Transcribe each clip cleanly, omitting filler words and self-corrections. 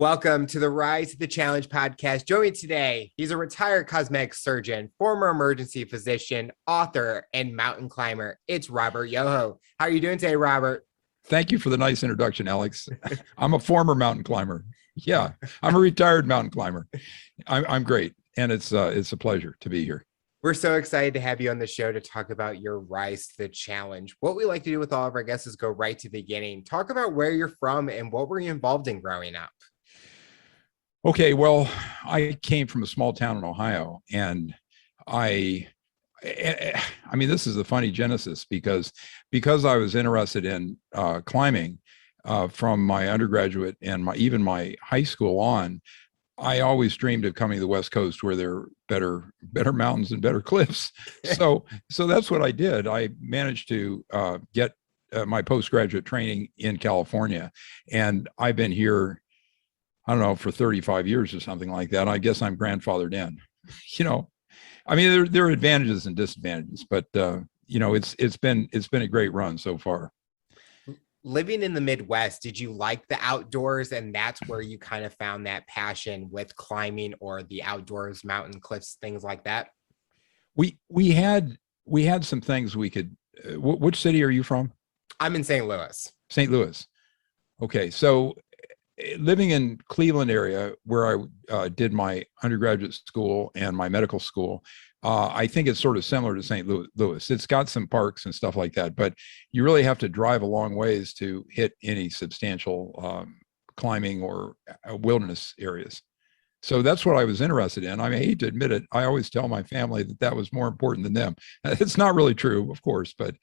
Welcome to the Rise to the Challenge podcast. Joining me today, he's a retired cosmetic surgeon, former emergency physician, author, and mountain climber. It's Robert Yoho. How are you doing today, Robert? Thank you for the nice introduction, Alex. I'm a former mountain climber. Yeah, I'm a retired mountain climber. I'm great, and it's a pleasure to be here. We're so excited to have you on the show to talk about your rise to the challenge. What we like to do with all of our guests is go right to the beginning. Talk about where you're from and what were you involved in growing up? Okay, well, I came from a small town in Ohio, and I mean, this is the funny genesis because I was interested in climbing from my undergraduate and even my high school on. I always dreamed of coming to the West Coast where there are better mountains and better cliffs. So that's what I did. I managed to get my postgraduate training in California, and I've been here, I don't know, for 35 years or something like that. I guess I'm grandfathered in. I mean, there are advantages and disadvantages, but it's been a great run so far. Living in the Midwest, did you like the outdoors, and that's where you kind of found that passion with climbing or the outdoors, mountain cliffs, things like that? We had some things we could. Which city are you from? I'm in St. Louis. St. Louis. Okay, so living in Cleveland area where I did my undergraduate school and my medical school, I think it's sort of similar to St. Louis. It's got some parks and stuff like that, but you really have to drive a long ways to hit any substantial climbing or wilderness areas. So that's what I was interested in. I mean, I hate to admit it. I always tell my family that was more important than them. It's not really true, of course, but.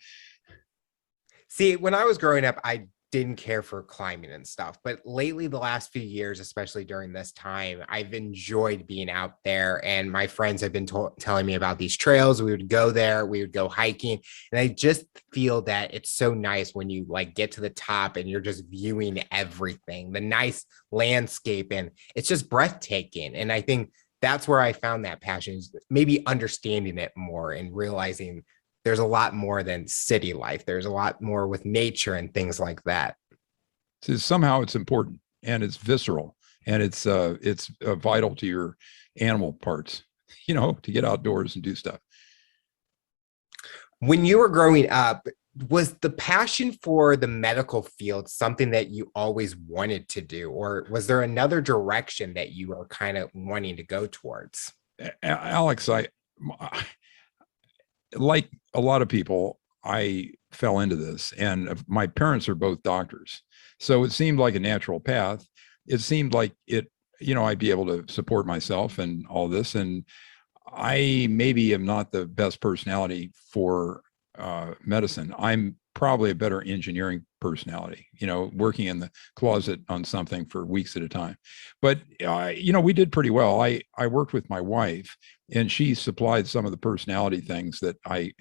See, when I was growing up, I didn't care for climbing and stuff, but lately, the last few years, especially during this time, I've enjoyed being out there, and my friends have been telling me about these trails. We would go there, we would go hiking, and I just feel that it's so nice when you get to the top and you're just viewing everything, the nice landscape, and it's just breathtaking. And I think that's where I found that passion, is maybe understanding it more and realizing there's a lot more than city life. There's a lot more with nature and things like that. So somehow it's important, and it's visceral, and it's vital to your animal parts, to get outdoors and do stuff. When you were growing up, was the passion for the medical field something that you always wanted to do, or was there another direction that you were kind of wanting to go towards? Alex, like a lot of people, I fell into this, and my parents are both doctors. So it seemed like a natural path. It seemed like I'd be able to support myself and all this. And I maybe am not the best personality for medicine. I'm probably a better engineering personality, working in the closet on something for weeks at a time. But, we did pretty well. I worked with my wife, and she supplied some of the personality things that I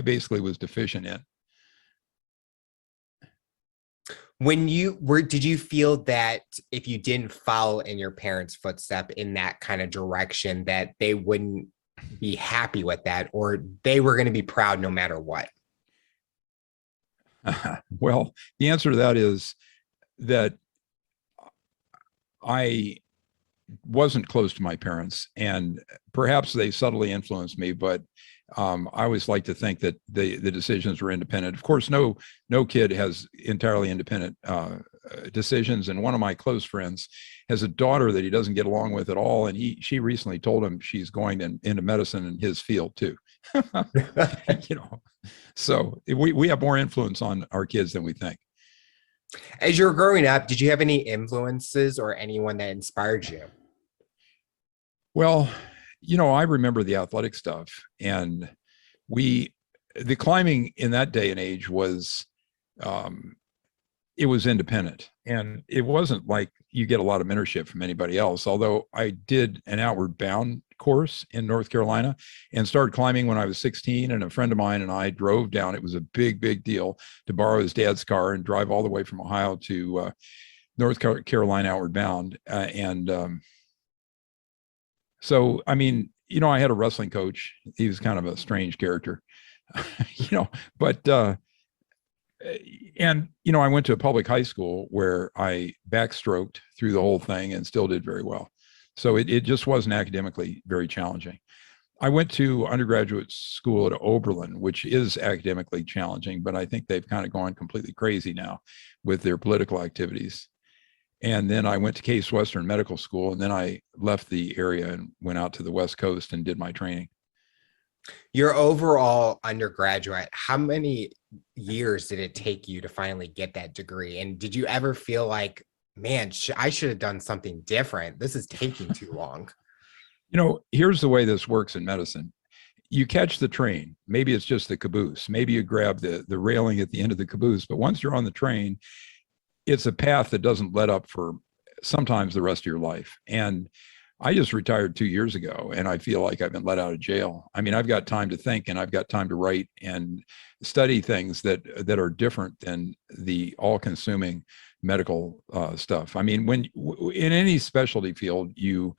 basically was deficient in. When did you feel that if you didn't follow in your parents' footstep in that kind of direction, that they wouldn't be happy with that, or they were going to be proud no matter what? Well, the answer to that is that I wasn't close to my parents, and perhaps they subtly influenced me, but I always like to think that the decisions were independent. Of course, no kid has entirely independent decisions. And one of my close friends has a daughter that he doesn't get along with at all, and she recently told him she's going into medicine in his field too. So we have more influence on our kids than we think. As you were growing up, did you have any influences or anyone that inspired you? Well, I remember the athletic stuff, and the climbing in that day and age was, it was independent, and it wasn't like you get a lot of mentorship from anybody else. Although I did an outward bound course in North Carolina and started climbing when I was 16, and a friend of mine and I drove down. It was a big deal to borrow his dad's car and drive all the way from Ohio to North Carolina outward bound. So, I mean, I had a wrestling coach. He was kind of a strange character, but And, you know, I went to a public high school where I backstroked through the whole thing and still did very well. So it just wasn't academically very challenging. I went to undergraduate school at Oberlin, which is academically challenging, but I think they've kind of gone completely crazy now with their political activities. And then I went to Case Western Medical School, and then I left the area and went out to the West Coast and did my training. Your overall undergraduate, how many years did it take you to finally get that degree? And did you ever feel like, man, I should have done something different? This is taking too long. You know, here's the way this works in medicine. You catch the train. Maybe it's just the caboose. Maybe you grab the railing at the end of the caboose. But once you're on the train, it's a path that doesn't let up for sometimes the rest of your life. And I just retired 2 years ago, and I feel like I've been let out of jail. I mean, I've got time to think, and I've got time to write and study things that are different than the all-consuming medical stuff. I mean, when in any specialty field, you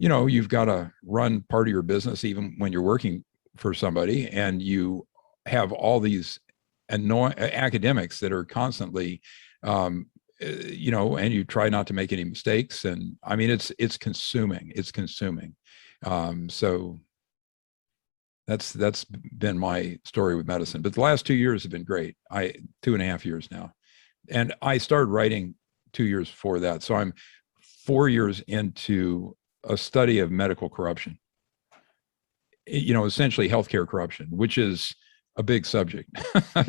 know, you've got to run part of your business, even when you're working for somebody, and you have all these academics that are constantly you know, and you try not to make any mistakes. And I mean, it's consuming. So that's been my story with medicine. But the last 2 years have been great. 2.5 years now. And I started writing 2 years before that. So I'm 4 years into a study of medical corruption, you know, essentially healthcare corruption, which is a big subject.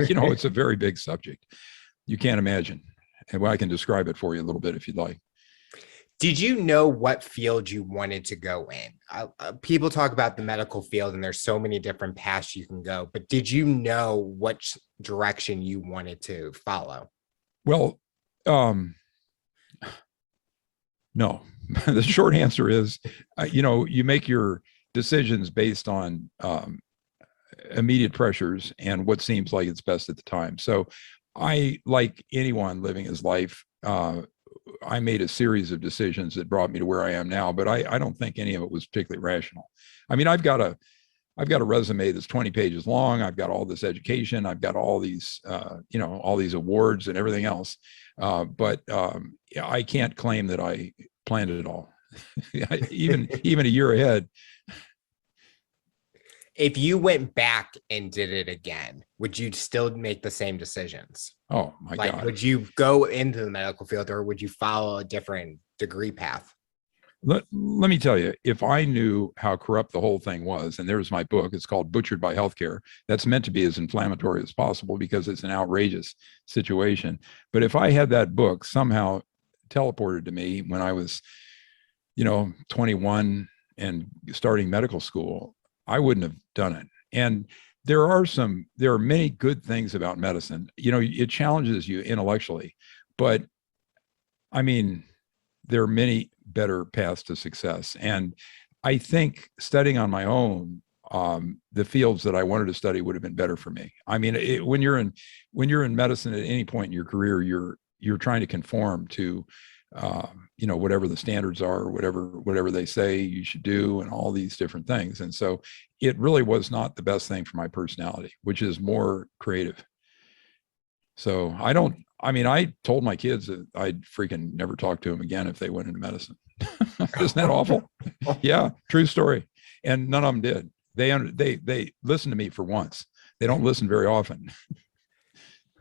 You know, it's a very big subject. You can't imagine. And I can describe it for you a little bit if you'd like. Did you know what field you wanted to go in? People talk about the medical field, and there's so many different paths you can go, but did you know which direction you wanted to follow? Well, no. The short answer is, you know, you make your decisions based on immediate pressures and what seems like it's best at the time. So I, like anyone living his life, I made a series of decisions that brought me to where I am now, but I don't think any of it was particularly rational. I mean, I've got a resume that's 20 pages long. I've got all this education. I've got all these, you know, all these awards and everything else. But I can't claim that I planned it all. even a year ahead. If you went back and did it again, would you still make the same decisions? Oh my God. Would you go into the medical field, or would you follow a different degree path? Let me tell you, if I knew how corrupt the whole thing was, and there's my book, it's called Butchered by Healthcare. That's meant to be as inflammatory as possible because it's an outrageous situation. But if I had that book somehow teleported to me when I was, you know, 21 and starting medical school, I wouldn't have done it. And there are many good things about medicine. You know, it challenges you intellectually, but I mean, there are many better paths to success. And I think studying on my own, the fields that I wanted to study would have been better for me. I mean, when you're in medicine at any point in your career, you're trying to conform to, you know, whatever the standards are, whatever they say you should do, and all these different things. And so it really was not the best thing for my personality, which is more creative. So I told my kids that I'd freaking never talk to them again if they went into medicine. Isn't that awful? Yeah, true story. And none of them did. They listened to me for once. They don't listen very often.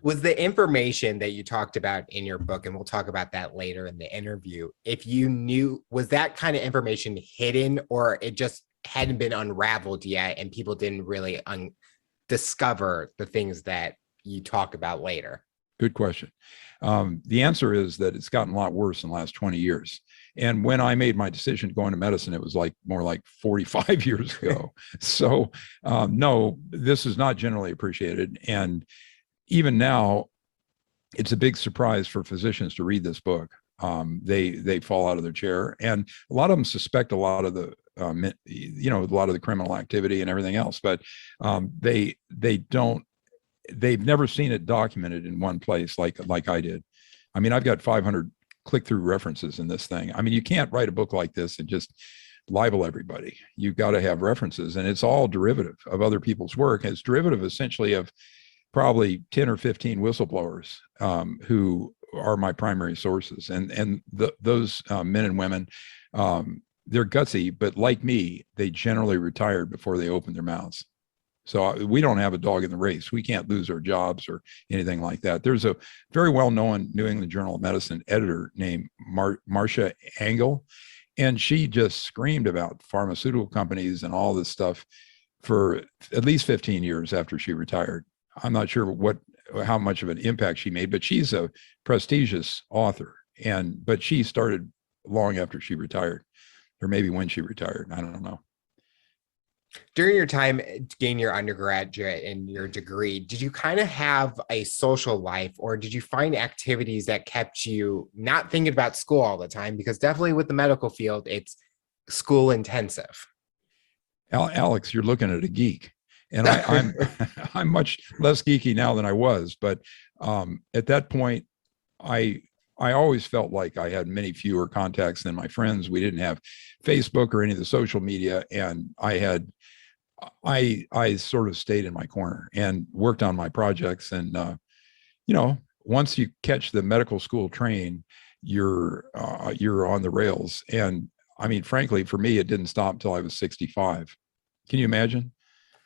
Was the information that you talked about in your book, and we'll talk about that later in the interview, if you knew, was that kind of information hidden, or it just hadn't been unraveled yet and people didn't really discover the things that you talk about later? Good question. The answer is that it's gotten a lot worse in the last 20 years. And when I made my decision to go into medicine, it was like more like 45 years ago. So no, this is not generally appreciated. And even now, it's a big surprise for physicians to read this book. They fall out of their chair, and a lot of them suspect a lot of the you know, a lot of the criminal activity and everything else, but they've never seen it documented in one place like I did. I mean, I've got 500 click-through references in this thing. I mean, you can't write a book like this and just libel everybody. You've got to have references, and it's all derivative of other people's work. It's derivative essentially of probably 10 or 15 whistleblowers who are my primary sources. And those men and women, they're gutsy, but like me, they generally retired before they opened their mouths. So we don't have a dog in the race. We can't lose our jobs or anything like that. There's a very well-known New England Journal of Medicine editor named Marcia Engel, and she just screamed about pharmaceutical companies and all this stuff for at least 15 years after she retired. I'm not sure how much of an impact she made, but she's a prestigious author. But she started long after she retired, or maybe when she retired. I don't know. During your time getting your undergraduate and your degree, did you kind of have a social life, or did you find activities that kept you not thinking about school all the time? Because definitely with the medical field, it's school intensive. Alex, you're looking at a geek, and I'm I'm much less geeky now than I was. But at that point, I always felt like I had many fewer contacts than my friends. We didn't have Facebook or any of the social media, and I sort of stayed in my corner and worked on my projects. And once you catch the medical school train, you're on the rails. And I mean, frankly, for me, it didn't stop until I was 65. Can you imagine?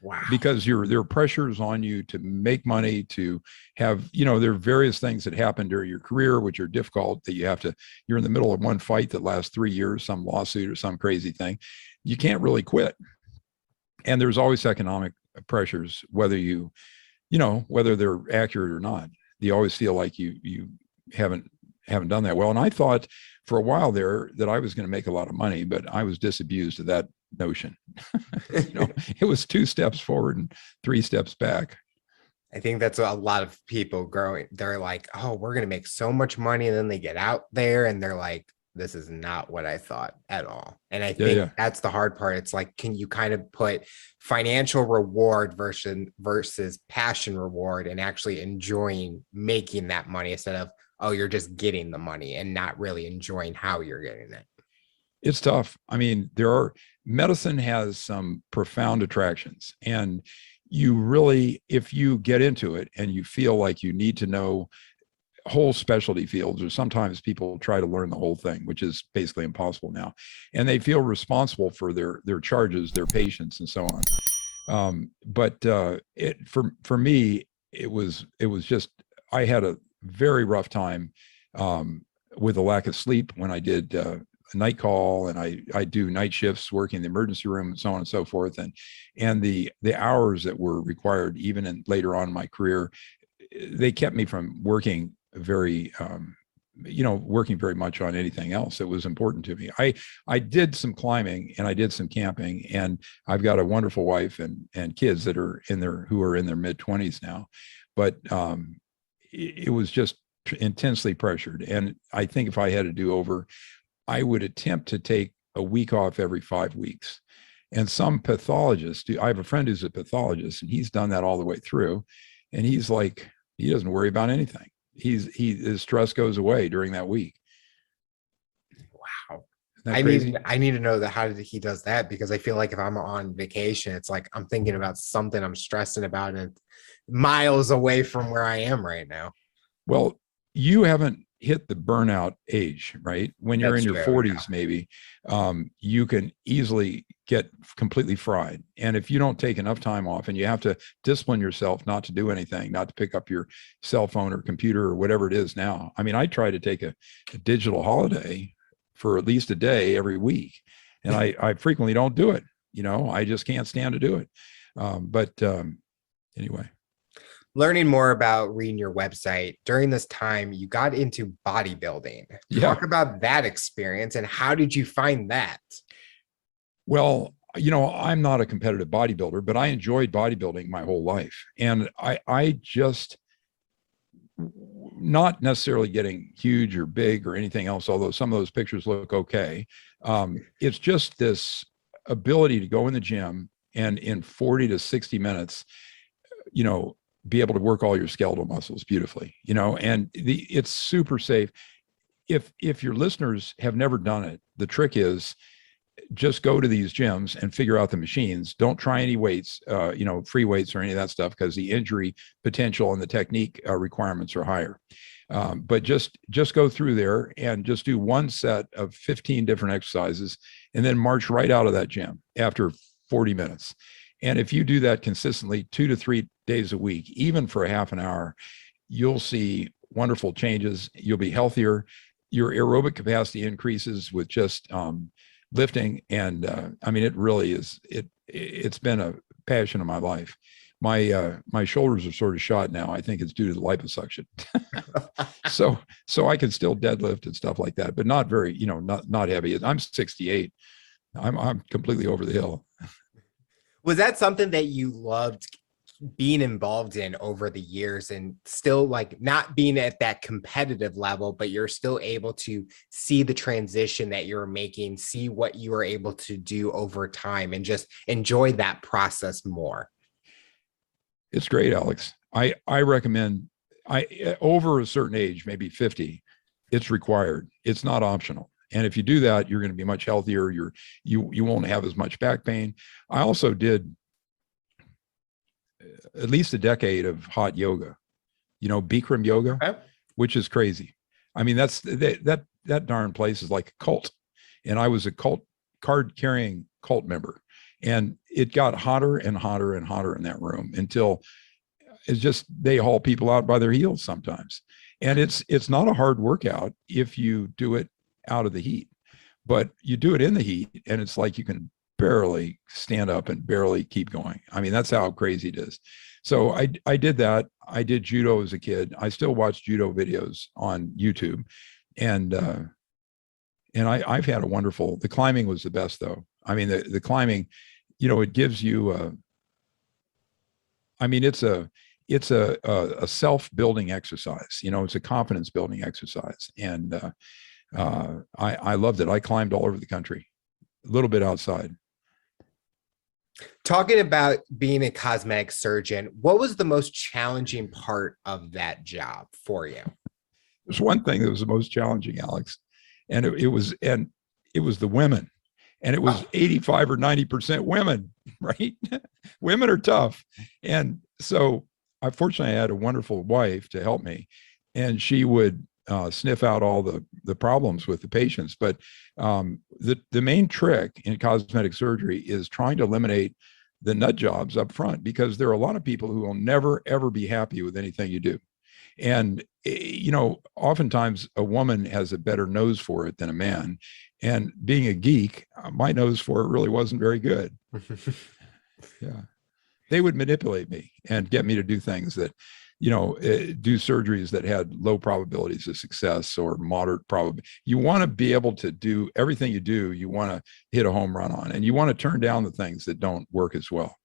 Wow. Because there are pressures on you to make money, to have, there are various things that happen during your career which are difficult, that you're in the middle of one fight that lasts 3 years, some lawsuit or some crazy thing. You can't really quit. And there's always economic pressures, whether whether they're accurate or not. You always feel like you haven't done that well. And I thought for a while there that I was going to make a lot of money, but I was disabused of that notion. It was 2 steps forward and 3 steps back. I think that's a lot of people growing. They're like, oh, we're going to make so much money. And then they get out there and they're like, this is not what I thought at all. And I think that's the hard part. It's like, can you kind of put financial reward versus passion reward and actually enjoying making that money instead of, oh, you're just getting the money and not really enjoying how you're getting it? It's tough. I mean, medicine has some profound attractions, and you really, if you get into it and you feel like you need to know whole specialty fields, or sometimes people try to learn the whole thing, which is basically impossible now, and they feel responsible for their charges, their patients, and so on. But for me, it was just, I had a very rough time with a lack of sleep when I did a night call, and I do night shifts working in the emergency room and so on and so forth, and the hours that were required even later on in my career, they kept me from working very much on anything else that was important to me. I did some climbing and I did some camping, and I've got a wonderful wife and kids that are who are in their mid-20s now, but it was just intensely pressured. And I think if I had to do over, I would attempt to take a week off every 5 weeks. And some pathologists I have a friend who's a pathologist, and he's done that all the way through. And he's like, he doesn't worry about anything. His stress goes away during that week. Wow. I need to know how he does that, because I feel like if I'm on vacation, it's like I'm thinking about something I'm stressing about and miles away from where I am right now. Well, you haven't hit the burnout age, right? When you're in your 40s, yeah. maybe, you can easily get completely fried. And if you don't take enough time off, and you have to discipline yourself not to do anything, not to pick up your cell phone or computer or whatever it is now. I mean, I try to take a digital holiday for at least a day every week. And I frequently don't do it. I just can't stand to do it. Anyway. Learning more about reading your website, during this time, you got into bodybuilding. Talk about that experience, and how did you find that? Well, I'm not a competitive bodybuilder, but I enjoyed bodybuilding my whole life. And I just, not necessarily getting huge or big or anything else, although some of those pictures look okay. It's just this ability to go in the gym and in 40 to 60 minutes, be able to work all your skeletal muscles beautifully, and it's super safe. If your listeners have never done it, the trick is just go to these gyms and figure out the machines. Don't try any weights, free weights or any of that stuff, because the injury potential and the technique requirements are higher. But just go through there and just do one set of 15 different exercises, and then march right out of that gym after 40 minutes. And if you do that consistently 2 to 3 days a week, even for a half an hour, you'll see wonderful changes. You'll be healthier. Your aerobic capacity increases with just lifting. And I mean, it really is, it's been a passion of my life. My shoulders are sort of shot now. I think it's due to the liposuction. so I can still deadlift and stuff like that, but not very, not heavy. I'm 68. I'm completely over the hill. Was that something that you loved being involved in over the years, and still like not being at that competitive level, but you're still able to see the transition that you're making, see what you were able to do over time, and just enjoy that process more? It's great, Alex. I recommend, over a certain age, maybe 50, it's required. It's not optional. And if you do that, you're going to be much healthier. You won't have as much back pain. I also did at least a decade of hot yoga, Bikram yoga, Okay. which is crazy. I mean, that darn place is like a cult. And I was a card carrying cult member, and it got hotter and hotter and hotter in that room until it's just, they haul people out by their heels sometimes. And it's not a hard workout if you do it out of the heat, but you do it in the heat, and it's like you can barely stand up and barely keep going. I mean, that's how crazy it is. So I did that. I did judo as a kid. I still watch judo videos on YouTube, and I've had a wonderful, the climbing was the best though. I mean, the climbing, it gives you, I mean, it's a self-building exercise, it's a confidence building exercise. And I loved it. I climbed all over the country, a little bit outside. Talking about being a cosmetic surgeon, what was the most challenging part of that job for you? There's one thing that was the most challenging, Alex, and it was the women, and it was 85 or 90% women, right? Women are tough. And so fortunately I had a wonderful wife to help me, and she would sniff out all the problems with the patients. But the main trick in cosmetic surgery is trying to eliminate the nut jobs up front, because there are a lot of people who will never, ever be happy with anything you do. And, oftentimes a woman has a better nose for it than a man. And being a geek, my nose for it really wasn't very good. Yeah. They would manipulate me and get me to do things that, do surgeries that had low probabilities of success or moderate probability. You want to be able to do everything you do. You want to hit a home run on, and you want to turn down the things that don't work as well.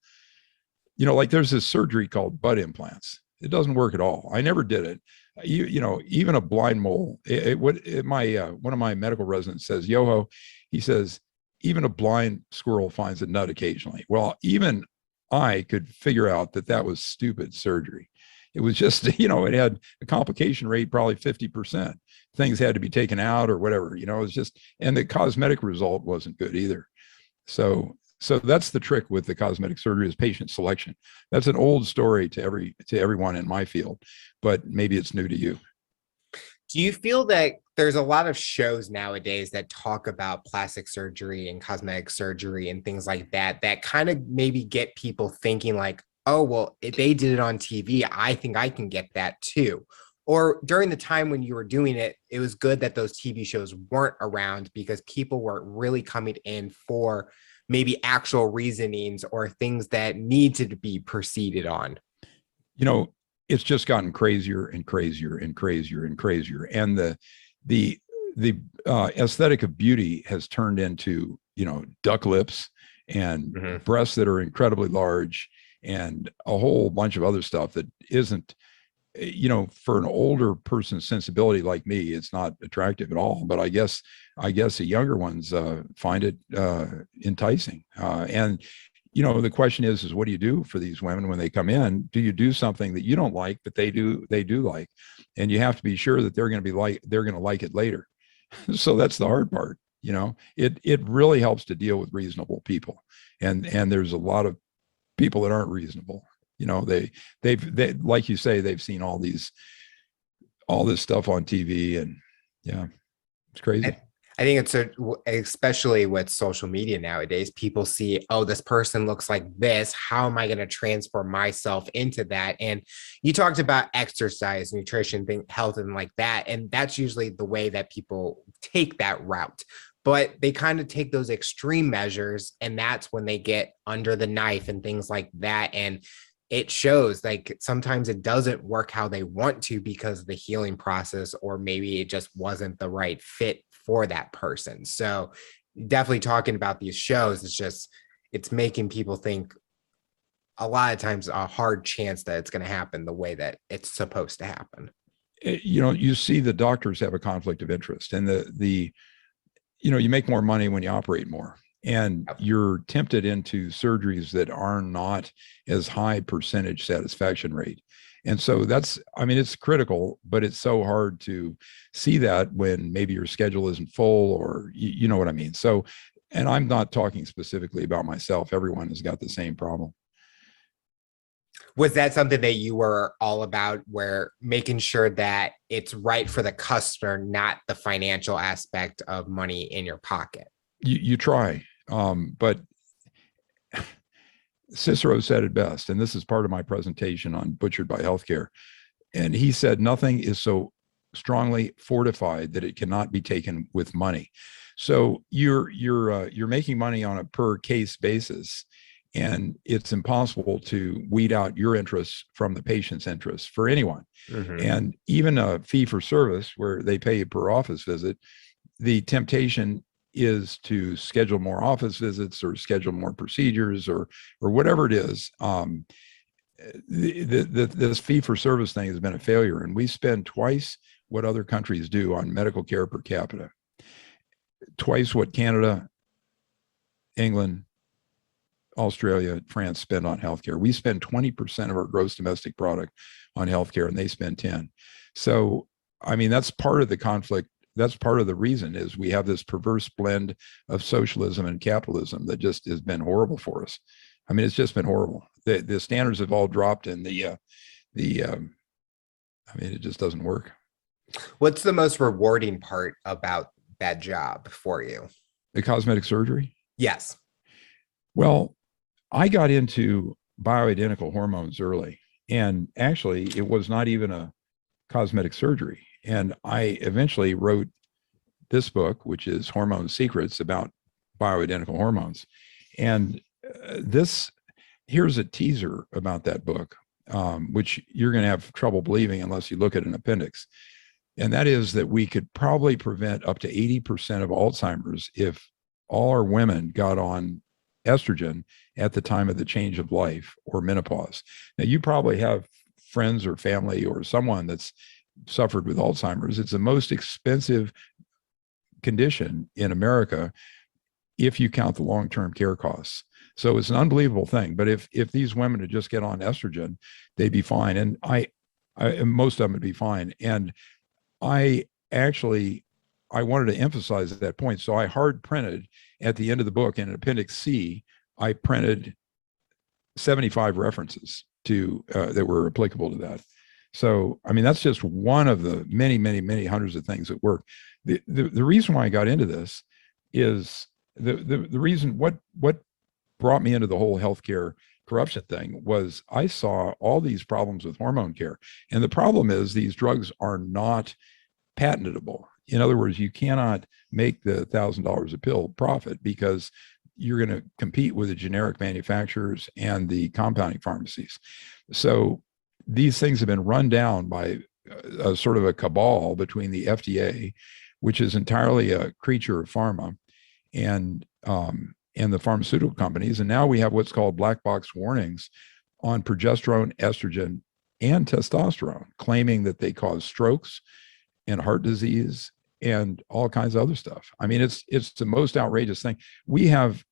Like there's this surgery called butt implants. It doesn't work at all. I never did it. Even a blind mole. One of my medical residents says, Yoho, he says, even a blind squirrel finds a nut occasionally. Well, even I could figure out that was stupid surgery. It was just, it had a complication rate, probably 50%. Things had to be taken out or whatever, it was just, and the cosmetic result wasn't good either. So that's the trick with the cosmetic surgery, is patient selection. That's an old story to everyone in my field, but maybe it's new to you. Do you feel that there's a lot of shows nowadays that talk about plastic surgery and cosmetic surgery and things like that, that kind of maybe get people thinking like, oh, well, if they did it on TV, I think I can get that too? Or during the time when you were doing it, it was good that those TV shows weren't around, because people weren't really coming in for maybe actual reasonings or things that needed to be proceeded on. It's just gotten crazier and crazier and crazier and crazier. And the aesthetic of beauty has turned into, duck lips and breasts that are incredibly large, and a whole bunch of other stuff that isn't, for an older person's sensibility like me, it's not attractive at all. But I guess the younger ones find it enticing. And the question is what do you do for these women when they come in? Do you do something that you don't like, but they do like? And you have to be sure that they're going to like it later. So that's the hard part. You know, it really helps to deal with reasonable people, and there's a lot of people that aren't reasonable. You know, they like you say, they've seen all this stuff on TV, and yeah, it's crazy. I think it's especially with social media nowadays, people see, oh, this person looks like this. How am I going to transform myself into that? And you talked about exercise, nutrition, health, and like that. And that's usually the way that people take that route. But they kind of take those extreme measures, and that's when they get under the knife and things like that. And it shows, like, sometimes it doesn't work how they want to because of the healing process, or maybe it just wasn't the right fit for that person. So definitely talking about these shows, it's making people think a lot of times a hard chance that it's going to happen the way that it's supposed to happen. You know, you see the doctors have a conflict of interest, and you know, you make more money when you operate more, and you're tempted into surgeries that are not as high percentage satisfaction rate. And so that's, I mean, it's critical, but it's so hard to see that when maybe your schedule isn't full, or you know what I mean? So, and I'm not talking specifically about myself. Everyone has got the same problem. Was that something that you were all about, where making sure that it's right for the customer, not the financial aspect of money in your pocket? You try, but Cicero said it best, and this is part of my presentation on Butchered by Healthcare. And he said, nothing is so strongly fortified that it cannot be taken with money. So you're making money on a per case basis, and it's impossible to weed out your interests from the patient's interests for anyone. Mm-hmm. And even a fee for service where they pay you per office visit, the temptation is to schedule more office visits or schedule more procedures or whatever it is. This fee for service thing has been a failure, and we spend twice what other countries do on medical care per capita, twice what Canada, England, Australia, France spend on healthcare. We spend 20% of our gross domestic product on healthcare, and they spend 10. So, I mean, that's part of the conflict. That's part of the reason is we have this perverse blend of socialism and capitalism that just has been horrible for us. I mean, it's just been horrible. The standards have all dropped, and I mean, it just doesn't work. What's the most rewarding part about that job for you? The cosmetic surgery? Yes. Well, I got into bioidentical hormones early, and actually it was not even a cosmetic surgery. And I eventually wrote this book, which is Hormone Secrets, about bioidentical hormones. And here's a teaser about that book, which you're going to have trouble believing unless you look at an appendix. And that is that we could probably prevent up to 80% of Alzheimer's if all our women got on estrogen at the time of the change of life or menopause. Now, you probably have friends or family or someone that's suffered with Alzheimer's. It's the most expensive condition in America if you count the long-term care costs. So it's an unbelievable thing. But if these women would just get on estrogen, they'd be fine. And most of them would be fine. And I wanted to emphasize that point. So I hard printed at the end of the book in Appendix C, I printed 75 references to that were applicable to that. So, I mean, that's just one of the many, many, many hundreds of things that work. The reason why I got into this is the reason what brought me into the whole healthcare corruption thing was I saw all these problems with hormone care. And the problem is these drugs are not patentable. In other words, you cannot make the $1,000 a pill profit because you're going to compete with the generic manufacturers and the compounding pharmacies. So these things have been run down by a sort of a cabal between the FDA, which is entirely a creature of pharma, and the pharmaceutical companies. And now we have what's called black box warnings on progesterone, estrogen, and testosterone, claiming that they cause strokes and heart disease and all kinds of other stuff. I mean, it's the most outrageous thing. We have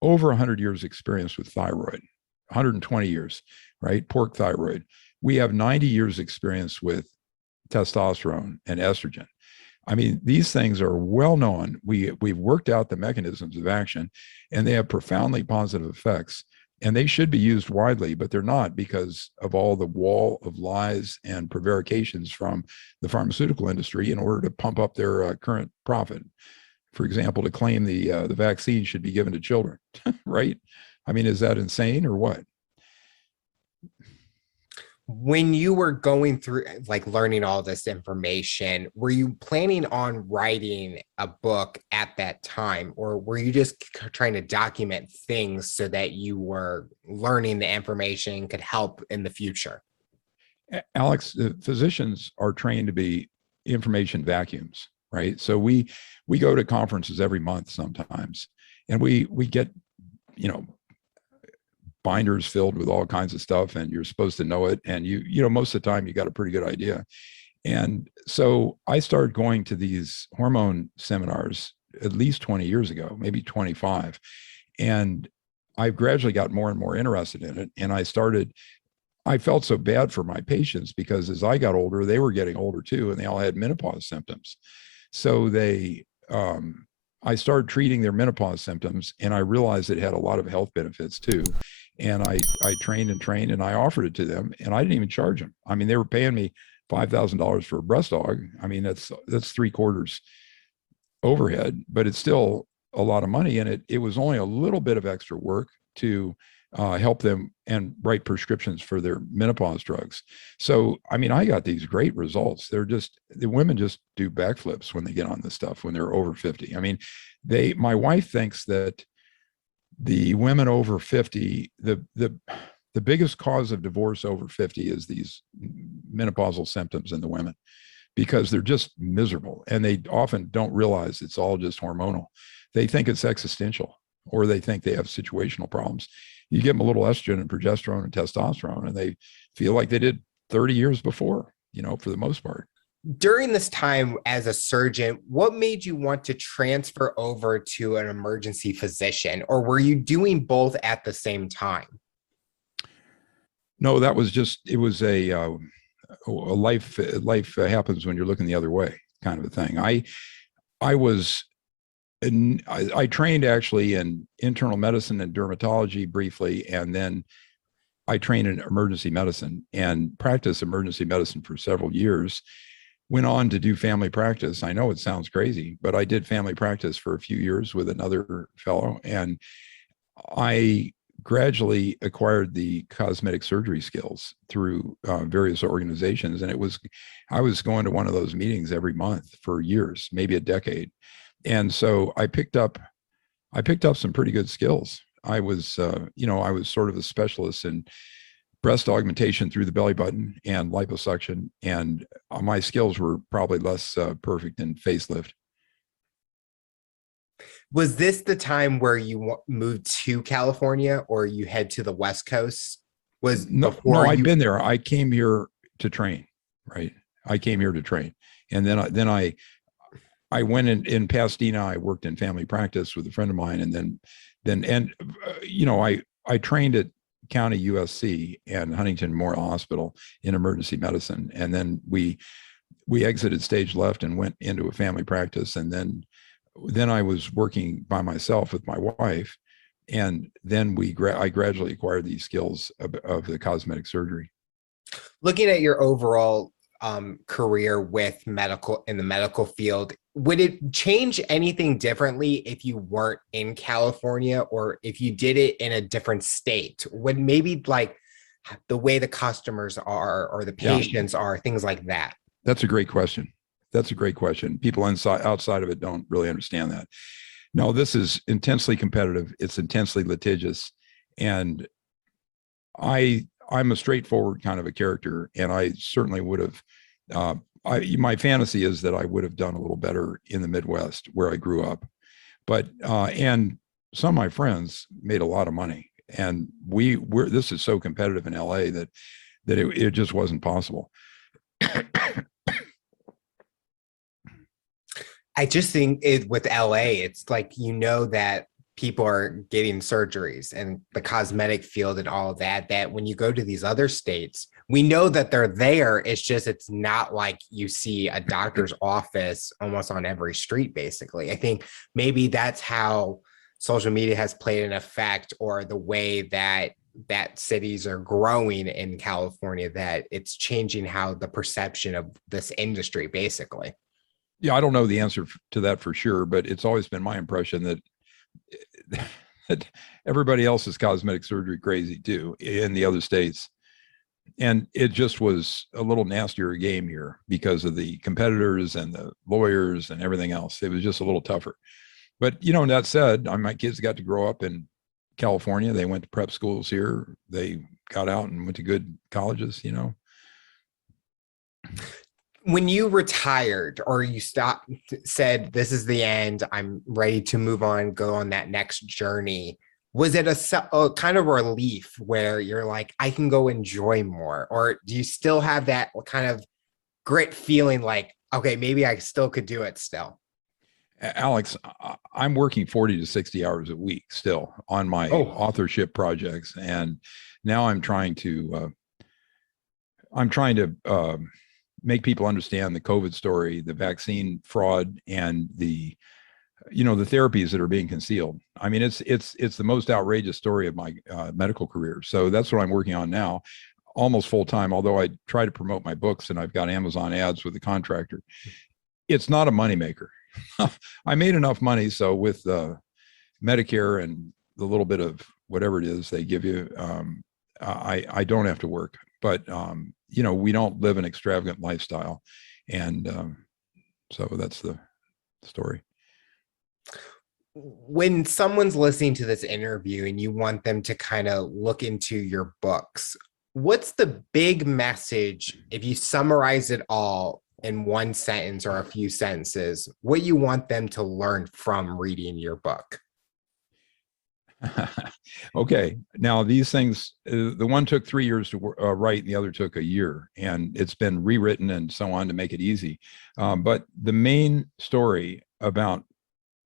over 100 years experience with thyroid, 120 years, right? Pork thyroid. We have 90 years experience with testosterone and estrogen. I mean, these things are well known. We've worked out the mechanisms of action, and they have profoundly positive effects. And they should be used widely, but they're not because of all the wall of lies and prevarications from the pharmaceutical industry in order to pump up their current profit. For example, to claim the vaccine should be given to children, right? I mean, is that insane or what? When you were going through, like, learning all this information, were you planning on writing a book at that time, or were you just trying to document things so that you were learning the information could help in the future? Alex, physicians are trained to be information vacuums, right? So we go to conferences every month sometimes, and we get, you know, binders filled with all kinds of stuff, and you're supposed to know it, and you know, most of the time you got a pretty good idea. And so I started going to these hormone seminars at least 20 years ago, maybe 25, and I gradually got more and more interested in it. And I felt so bad for my patients because as I got older, they were getting older too, and they all had menopause symptoms. So I started treating their menopause symptoms, and I realized it had a lot of health benefits too. And I trained and trained, and I offered it to them, and I didn't even charge them. I mean, they were paying me $5,000 for a breast aug. I mean, that's 3/4 overhead, but it's still a lot of money. And it was only a little bit of extra work to help them and write prescriptions for their menopause drugs. So, I mean, I got these great results. The women just do backflips when they get on this stuff when they're over 50. I mean, my wife thinks that the women over 50, the biggest cause of divorce over 50 is these menopausal symptoms in the women, because they're just miserable, and they often don't realize it's all just hormonal. They think it's existential, or they think they have situational problems. You give them a little estrogen and progesterone and testosterone, and they feel like they did 30 years before, you know, for the most part. During this time as a surgeon, what made you want to transfer over to an emergency physician, or were you doing both at the same time? No, that was just, it was a life happens when you're looking the other way kind of a thing. I was I trained actually in internal medicine and dermatology briefly, and then I trained in emergency medicine and practiced emergency medicine for several years. Went on to do family practice. I know it sounds crazy, but I did family practice for a few years with another fellow, and I gradually acquired the cosmetic surgery skills through various organizations. And I was going to one of those meetings every month for years, maybe a decade. And so I picked up some pretty good skills. I was, I was sort of a specialist in breast augmentation through the belly button and liposuction. And my skills were probably less perfect than facelift. Was this the time where you moved to California, or you head to the West Coast? Was No, I'd been there. I came here to train, right? I came here to train. And then I went in Pasadena. I worked in family practice with a friend of mine, and I trained at County USC and Huntington Memorial Hospital in emergency medicine. And then we exited stage left and went into a family practice. And then I was working by myself with my wife. And then I gradually acquired these skills of the cosmetic surgery. Looking at your overall career with in the medical field, would it change anything differently if you weren't in California, or if you did it in a different state? Would maybe like the way the customers are or the patients are, things like that? That's a great question. People outside of it don't really understand that. No, this is intensely competitive. It's intensely litigious. And I'm a straightforward kind of a character, and I certainly would have, my fantasy is that I would have done a little better in the Midwest where I grew up. But, and some of my friends made a lot of money, and this is so competitive in LA that it just wasn't possible. I just think with LA, it's like, that people are getting surgeries and the cosmetic field and all of that, that when you go to these other states we know that they're there. It's just, it's not like you see a doctor's office almost on every street, basically. I think maybe that's how social media has played an effect, or the way that cities are growing in California, that it's changing how the perception of this industry, basically. Yeah, I don't know the answer to that for sure, but it's always been my impression that that everybody else is cosmetic surgery crazy too in the other states. And it just was a little nastier game here because of the competitors and the lawyers and everything else. It was just a little tougher. But, you know, that said, my kids got to grow up in California. They went to prep schools here. They got out and went to good colleges, you know. When you retired, or you stopped, said, this is the end, I'm ready to move on, go on that next journey, was it a kind of relief where you're like, I can go enjoy more? Or do you still have that kind of grit feeling like, okay, maybe I still could do it still? Alex, I'm working 40 to 60 hours a week still on my authorship projects. And now I'm trying to make people understand the COVID story, the vaccine fraud, and the therapies that are being concealed. I mean, it's the most outrageous story of my medical career. So that's what I'm working on now, almost full time. Although I try to promote my books, and I've got Amazon ads with a contractor. It's not a moneymaker. I made enough money, so with Medicare and the little bit of whatever it is they give you, I don't have to work. But we don't live an extravagant lifestyle, and so that's the story. When someone's listening to this interview and you want them to kind of look into your books, what's the big message, if you summarize it all in one sentence or a few sentences, what you want them to learn from reading your book? Okay, now these things, the one took 3 years to write, and the other took a year, and it's been rewritten and so on to make it easy. But the main story about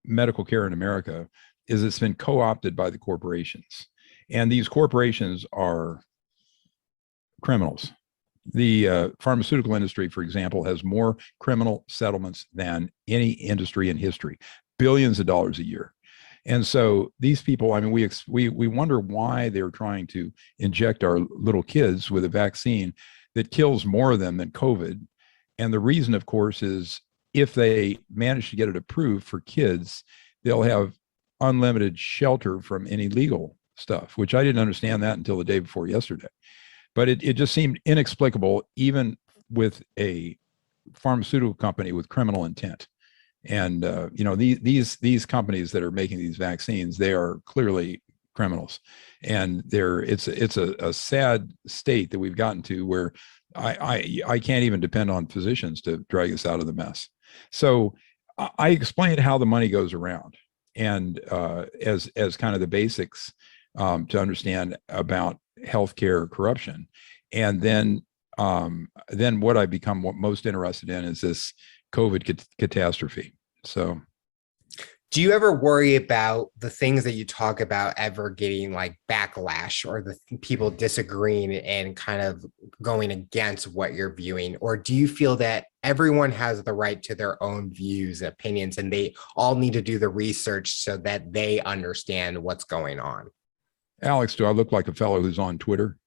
medical care in America is it's been co-opted by the corporations, and these corporations are criminals. The pharmaceutical industry, for example, has more criminal settlements than any industry in history, billions of dollars a year. And so these people, I mean, we wonder why they're trying to inject our little kids with a vaccine that kills more of them than COVID. And the reason, of course, is if they manage to get it approved for kids, they'll have unlimited shelter from any legal stuff, which I didn't understand that until the day before yesterday. But it just seemed inexplicable, even with a pharmaceutical company with criminal intent. And these companies that are making these vaccines, they are clearly criminals, and it's a sad state that we've gotten to, where I can't even depend on physicians to drag us out of the mess. So I explained how the money goes around, and as kind of the basics to understand about healthcare corruption, and then what I become most interested in is this COVID catastrophe. So, do you ever worry about the things that you talk about ever getting like backlash, or the people disagreeing and kind of going against what you're viewing? Or do you feel that everyone has the right to their own views and opinions, and they all need to do the research so that they understand what's going on? Alex, do I look like a fellow who's on Twitter?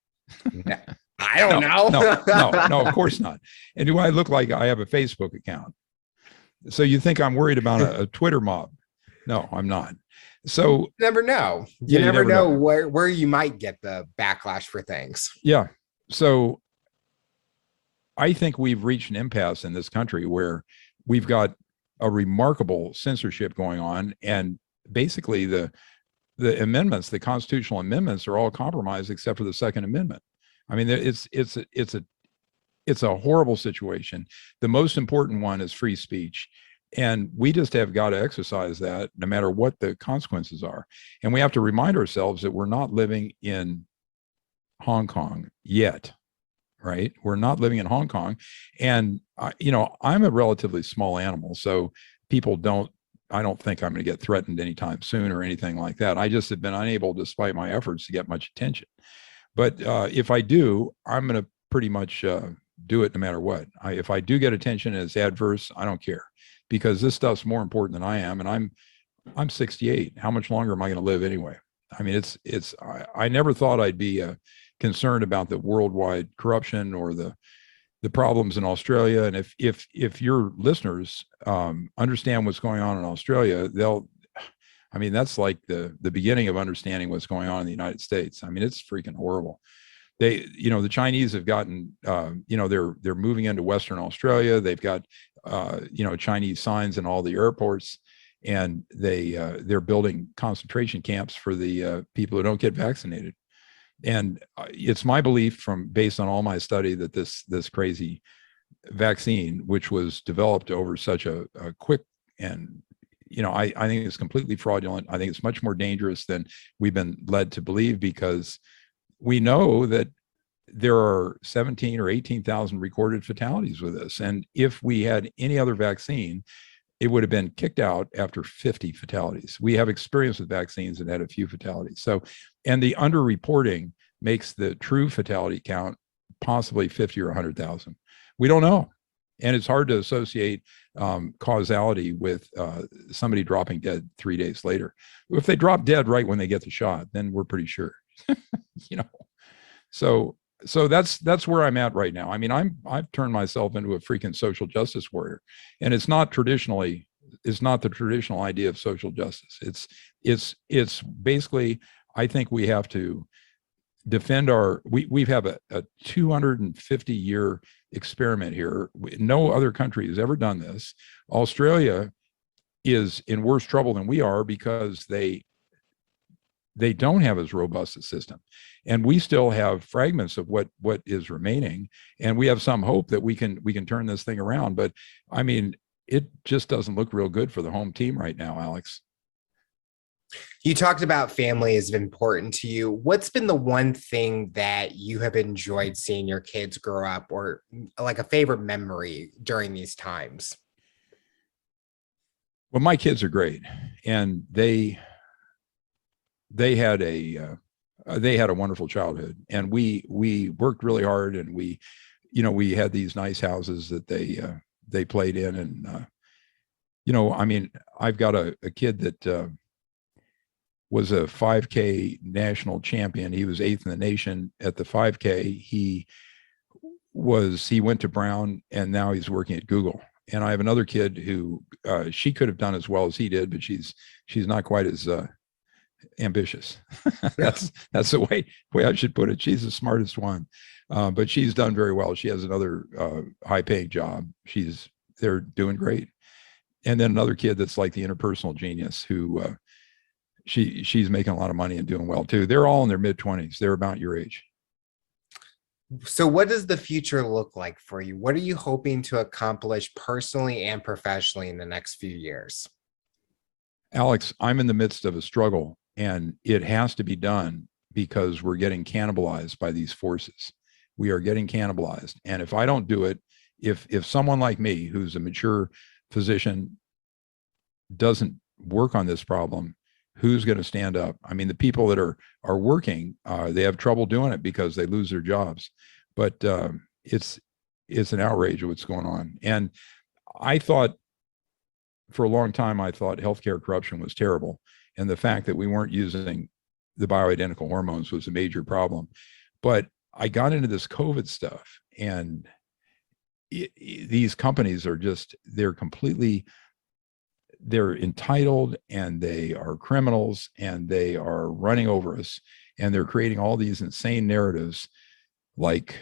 No, I don't know. No, of course not. And do I look like I have a Facebook account? So you think I'm worried about a Twitter mob? No, I'm not. So you never know. You never know where you might get the backlash for things. Yeah. So I think we've reached an impasse in this country where we've got a remarkable censorship going on, and basically the amendments, the constitutional amendments, are all compromised except for the Second Amendment. I mean, it's a horrible situation. The most important one is free speech. And we just have got to exercise that no matter what the consequences are. And we have to remind ourselves that we're not living in Hong Kong yet, right? We're not living in Hong Kong. And, I'm a relatively small animal. So I don't think I'm going to get threatened anytime soon or anything like that. I just have been unable, despite my efforts, to get much attention. But if I do, I'm going to pretty much do it no matter what. If I do get attention and it's adverse, I don't care, because this stuff's more important than I am, and I'm 68. How much longer am I going to live anyway? I mean, I never thought I'd be concerned about the worldwide corruption or the problems in Australia. And if your listeners understand what's going on in Australia, I mean, that's like the beginning of understanding what's going on in the United States. I mean, it's freaking horrible. The Chinese have gotten, they're moving into Western Australia. They've got, Chinese signs in all the airports, and they're building concentration camps for the people who don't get vaccinated. And it's my belief, based on all my study, that this crazy vaccine, which was developed over such a quick, and I think it's completely fraudulent. I think it's much more dangerous than we've been led to believe, because we know that there are 17 or 18,000 recorded fatalities with this. And if we had any other vaccine, it would have been kicked out after 50 fatalities. We have experience with vaccines that had a few fatalities. So, and the underreporting makes the true fatality count possibly 50 or 100,000. We don't know. And it's hard to associate causality with somebody dropping dead 3 days later. If they drop dead right when they get the shot, then we're pretty sure. So that's where I'm at right now. I mean, I've turned myself into a freaking social justice warrior, and it's not the traditional idea of social justice. It's basically, I think we have to defend we have a 250-year experiment here. No other country has ever done this. Australia is in worse trouble than we are, because they don't have as robust a system, and we still have fragments of what is remaining, and we have some hope that we can turn this thing around. But I mean, it just doesn't look real good for the home team right now, Alex. You talked about family is important to you. What's been the one thing that you have enjoyed seeing your kids grow up, or like a favorite memory during these times? Well, my kids are great, and they had a wonderful childhood, and we worked really hard, and we had these nice houses that they played in. And I mean, I've got a kid that was a 5K national champion. He was 8th in the nation at the 5K. He went to Brown, and now he's working at Google. And I have another kid who she could have done as well as he did, but she's not quite as ambitious. That's the way I should put it. She's the smartest one, but she's done very well. She has another high-paying job. They're doing great. And then another kid that's like the interpersonal genius, who she's making a lot of money and doing well too. They're all in their mid-20s. They're about your age. So what does the future look like for you? What are you hoping to accomplish personally and professionally in the next few years? Alex, I'm in the midst of a struggle, and it has to be done, because we're getting cannibalized by these forces. We are getting cannibalized. And if I don't do it, if someone like me, who's a mature physician, doesn't work on this problem, who's going to stand up? I mean, the people that are working, they have trouble doing it because they lose their jobs. But it's an outrage of what's going on. And I thought, for a long time, healthcare corruption was terrible, and the fact that we weren't using the bioidentical hormones was a major problem. But I got into this COVID stuff, and these companies are they're entitled, and they are criminals, and they are running over us, and they're creating all these insane narratives, like,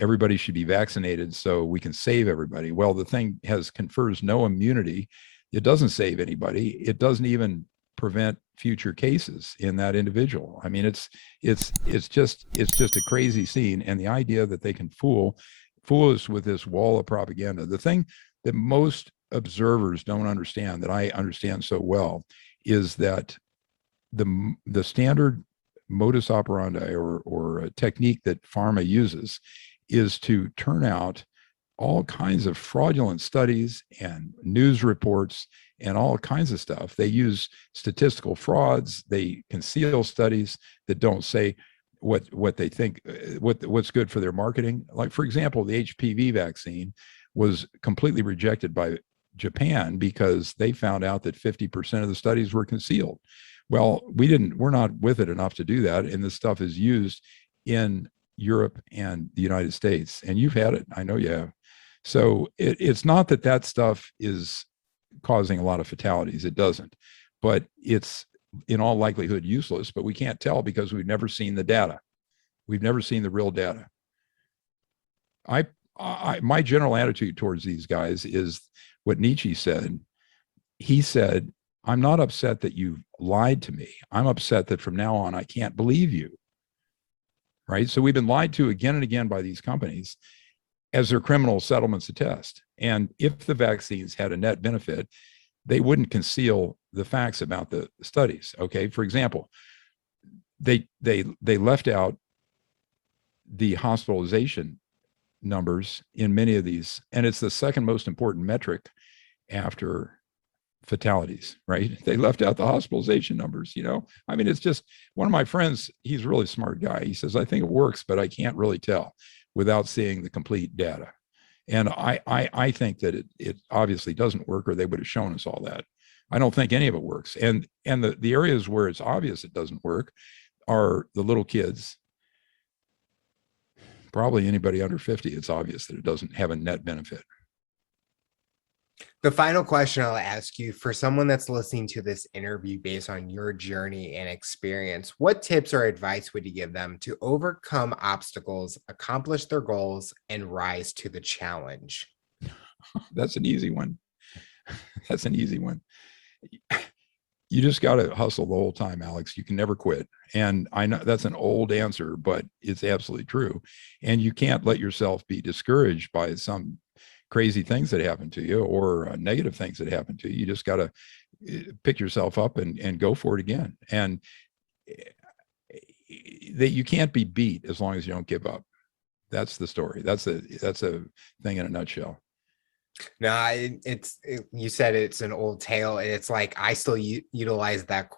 everybody should be vaccinated so we can save everybody. Well, the thing confers no immunity. It doesn't save anybody. It doesn't even prevent future cases in that individual. I mean, it's just a crazy scene. And the idea that they can fool us with this wall of propaganda. The thing that most observers don't understand, that I understand so well, is that the standard modus operandi, or a technique that pharma uses, is to turn out all kinds of fraudulent studies and news reports and all kinds of stuff. They use statistical frauds. They conceal studies that don't say. what they think, what's good for their marketing. Like, for example, the HPV vaccine was completely rejected by Japan because they found out that 50% of the studies were concealed. Well, we're not with it enough to do that. And this stuff is used in Europe and the United States. And you've had it. I know you have. So it's not that that stuff is causing a lot of fatalities. It doesn't. But it's in all likelihood useless. But we can't tell because we've never seen the data. We've never seen the real data. My general attitude towards these guys is what Nietzsche said. He said, I'm not upset that you lied to me. I'm upset that from now on, I can't believe you. Right? So we've been lied to again and again by these companies, as their criminal settlements attest. And if the vaccines had a net benefit, they wouldn't conceal the facts about the studies. Okay. For example, they left out the hospitalization numbers in many of these, and it's the second most important metric after fatalities, right? They left out the hospitalization numbers, you know? I mean, it's just, one of my friends, he's a really smart guy. He says, I think it works, but I can't really tell without seeing the complete data. And I think that it obviously doesn't work, or they would have shown us all that. I don't think any of it works. And the areas where it's obvious it doesn't work are the little kids. Probably anybody under 50, it's obvious that it doesn't have a net benefit. The final question I'll ask you, for someone that's listening to this interview based on your journey and experience, what tips or advice would you give them to overcome obstacles, accomplish their goals, and rise to the challenge? That's an easy one. That's an easy one. You just got to hustle the whole time, Alex. You can never quit. And I know that's an old answer, but it's absolutely true. And you can't let yourself be discouraged by some crazy things that happen to you, or negative things that happen to you. You just got to pick yourself up and go for it again. And that you can't be beat as long as you don't give up. That's the story. That's a thing in a nutshell. No, you said it's an old tale, and it's like I still utilize that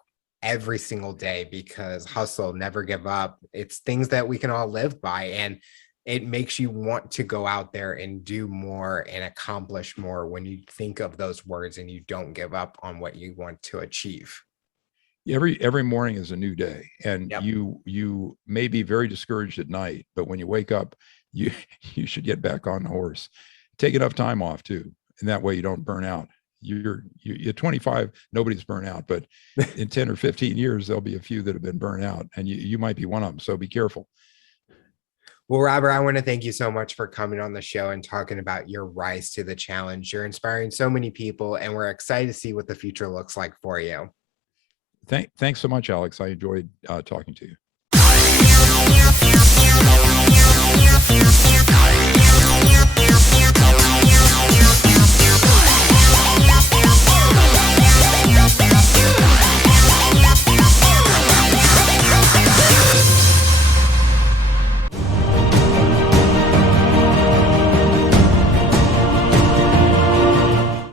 every single day, because hustle, never give up. It's things that we can all live by, and it makes you want to go out there and do more and accomplish more when you think of those words and you don't give up on what you want to achieve. Every morning is a new day, and Yep. you may be very discouraged at night, but when you wake up, you should get back on the horse. Take enough time off too, and that way you don't burn out. You're 25, nobody's burnt out, but in 10 or 15 years, there'll be a few that have been burnt out, and you might be one of them. So be careful. Well, Robert, I want to thank you so much for coming on the show and talking about your rise to the challenge. You're inspiring so many people, and we're excited to see what the future looks like for you. Thanks so much, Alex. I enjoyed talking to you.